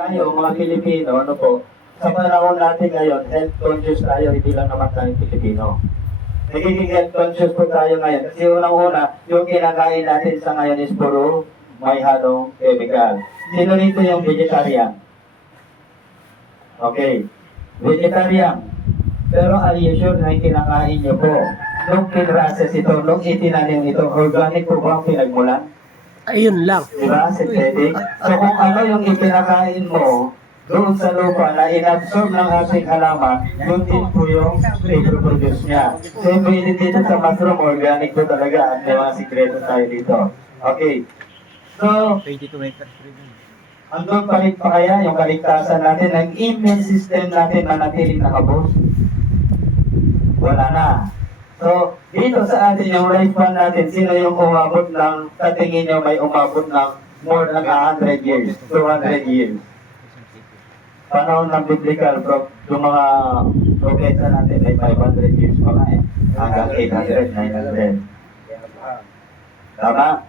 Tayo, mga Pilipino, ano po, sa panahon natin ngayon, health conscious tayo, hindi lang naman tayo Pilipino. Nagiging health conscious po tayo ngayon. Kasi unang-una, yung kinakain natin sa ngayon is puro may halong chemical. Sino rito yung vegetarian? Okay, vegetarian. Pero are you sure na yung kinakain nyo po? Nung pinrases ito, nung itinanim ito, organic po ba ang pinagmulan? Ayun lang. Diba? Synthetic. So kung ano yung ipinakain mo doon sa lupa na inabsorb ng ating halaman, yun din po yung i-produce niya. Same way din dito sa mushroom, organic po talaga. At may mga sikreto tayo dito. Okay. So, andun pa rin pa kaya yung kaligtasan natin, ang immune system natin manatiling nakabos? Wala na. So, dito sa atin yung lifespan natin, sino yung umabot ng, katingin nyo may umabot ng more than 100 years, 200 years. Panahon ng biblical, yung mga propeta natin ay 500 years pa nga eh. Hanggang 800, 900. Tama?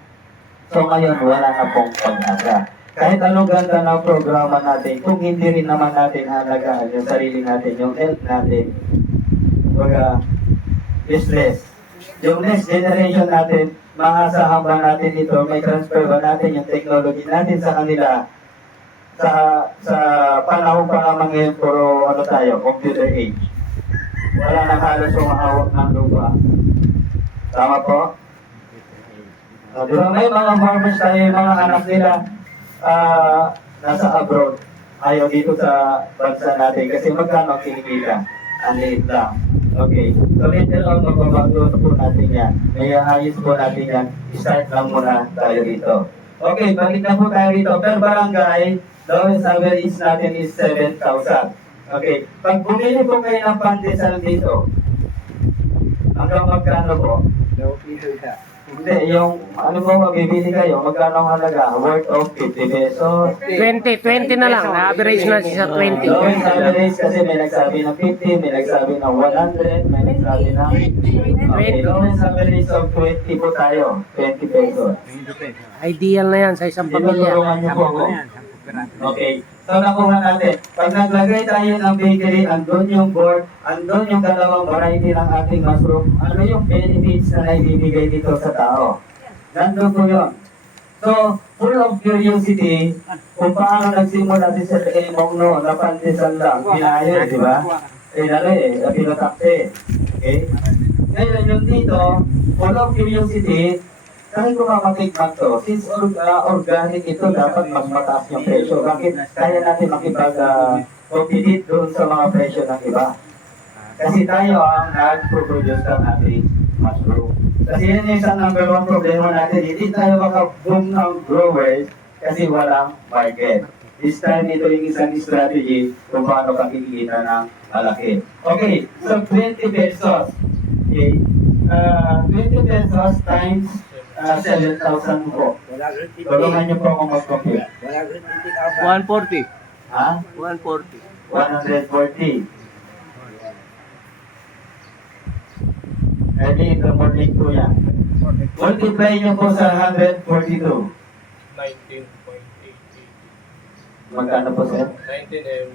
So ngayon, wala na pong pag-asa. Kahit anong ganda ng programa natin, kung hindi rin naman natin halagaan yung sarili natin, yung health natin, baga, useless. Yung next generation natin, maasahan ba natin ito, may transfer ba natin yung technology natin sa kanila, sa panahon pa naman ngayon, puro ano tayo, computer age. Wala na halos umahawak ng lupa. Tama po? Diba may mga farmers tayo, yung mga anak nila, nasa abroad, ayaw dito sa bansa natin, kasi magkano ang kinikita? Ang liit lang. Okay. So later on, magbabago po natin yan. May ayos po natin yan. Start lang muna tayo dito. Okay, balik na po tayo dito. Per barangay, lowest average natin is 7,000. Okay. Pag bumili po kayo ng pandesal dito, hanggang magkano po? Hindi, yung ano po magbibili kayo, magkano ang halaga? Worth of 50 pesos. 20 na lang. Average na siya sa 20. Lowest average kasi may nagsabi ng 50, may nagsabi ng 100, may nagsabi ng... Okay, lowest average of 20 po tayo, 20 pesos. Ideal na yan sa isang pamilya. Tinutulungan niyo po ako. Okay, so nakuha natin. Pag naglagay tayo ng bakery, andun yung board, andun yung dalawang variety ng ating mushroom, ano yung benefits na naibibigay dito sa tao? Nandun po yun. So, full of curiosity, kung paano nagsimula si Sir Emong noon, na pandesal lang, pinayo, di ba? Pinatakte. Okay? Ngayon yung dito, full of curiosity, kahit kung mamatikman to, since organic ito, dapat mas mataas yung presyo. Bakit kaya natin makipag-compete doon sa mga presyo ng iba? Kasi tayo ang nag-produce ng ating mushroom. Kasi yun yung isang number one problema natin. Hindi tayo makaboom ng growers kasi walang market. This time, ito yung isang strategy kung paano kakikita ng malaki. Okay, so 20 pesos. Okay, 20 pesos times 7,000 po. Tulungan niyo po akong mag-compute. 140. Ha? 140. 140. Early in the morning po yan. Multiply niyo po sa 142. 19.88. Magkano po, sir? 19 M.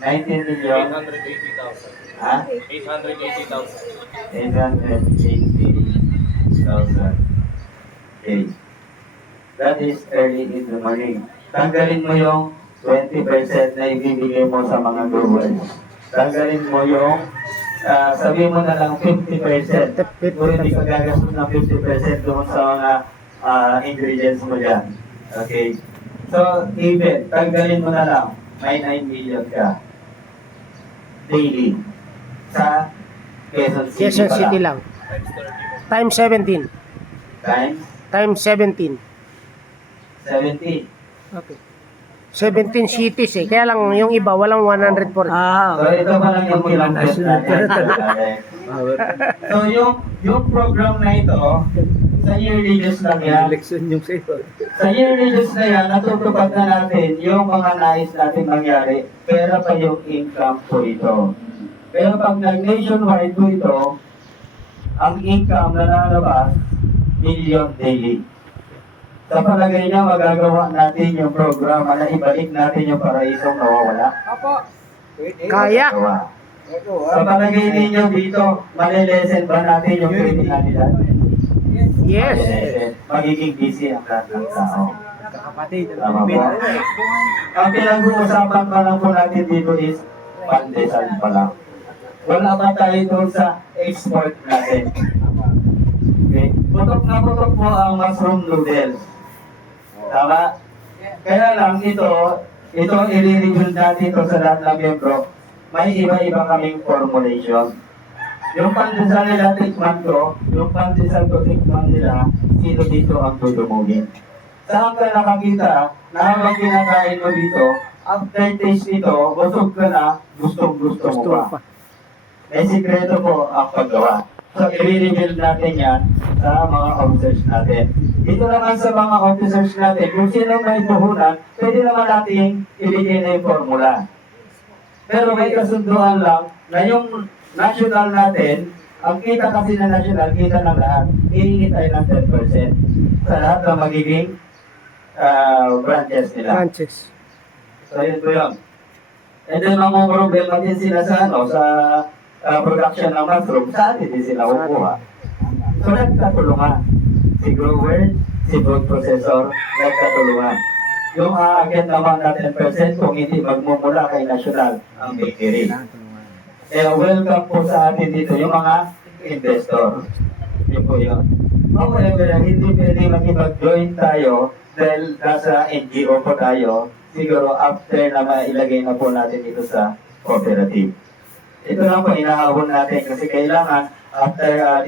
19 million. 880,000. Ha? 880,000. 880,000. Okay. That is early in the morning. Tanggalin mo yung 20% na ibibigay mo sa mga growers. Tanggalin mo yung, sabihin mo na lang 50%. Kung hindi ka gagastos ng 50% doon sa mga ingredients mo dyan. Okay. So, even, tanggalin mo na lang, may 9 million ka. Daily. Sa Quezon City. Quezon City lang. Times 30 mo. Times 17. 70. Okay. 17 cities eh. Kaya lang yung iba walang 140. So, ito pa lang yung ilang test natin. So, yung program na ito, sa yearly news lang yan. Sa yearly news na yan, natutupad na natin yung mga nais natin mangyari, pera pa yung income po ito. Pero pag nag-nationwide po ito, ang income na lalabas, million daily. Sa palagay niya, magagawa natin yung programa na ibalik natin yung paraisong nawawala. Kaya. Magawa. Sa palagay ninyo dito, malilesen ba natin yung kriminalidad? Yes. Malilesen. Magiging busy ang lahat ng tao. Kakapatid. Tama po. Ang pinag-uusapan pa lang po natin dito is pandesal pa lang. Wala pa tayo doon sa export natin. Okay? Putok na putok po ang mushroom noodles. Tama? Kaya lang ito i-review natin ito sa lahat ng membro. May iba-iba kaming formulation. Yung pandesal nila tikman ko, yung pandesal ko tikman nila, sino dito ang dudumugin. Saan ka nakakita na habang kinakain mo dito, after taste nito, busog ka na, gustong-gusto mo Gusto pa. pa. May sikreto po ang paggawa. So, i-reveal natin yan sa mga officers natin. Dito naman sa mga officers natin, kung sino may puhunan, pwede naman natin ibigay na yung formula. Pero may kasunduan lang na yung national natin, ang kita kasi na national, kita ng lahat, hihingi tayo ng 10% sa lahat ng magiging branches nila. Francis. So, yun po yun. And then, mga problema din sila sa, production ng mushroom, sa atin din sila kukuha. So, nagkatulungan. Si grower, si food processor, nagkatulungan. Yung aakyat naman na 10% kung hindi magmumula kay National ang bakery. Welcome po sa atin dito yung mga investor. Yun po yun. However, hindi pwede makipag-join tayo dahil nasa NGO po tayo, siguro after na mailagay na po natin ito sa cooperative. Ito lang po inahabol natin kasi kailangan after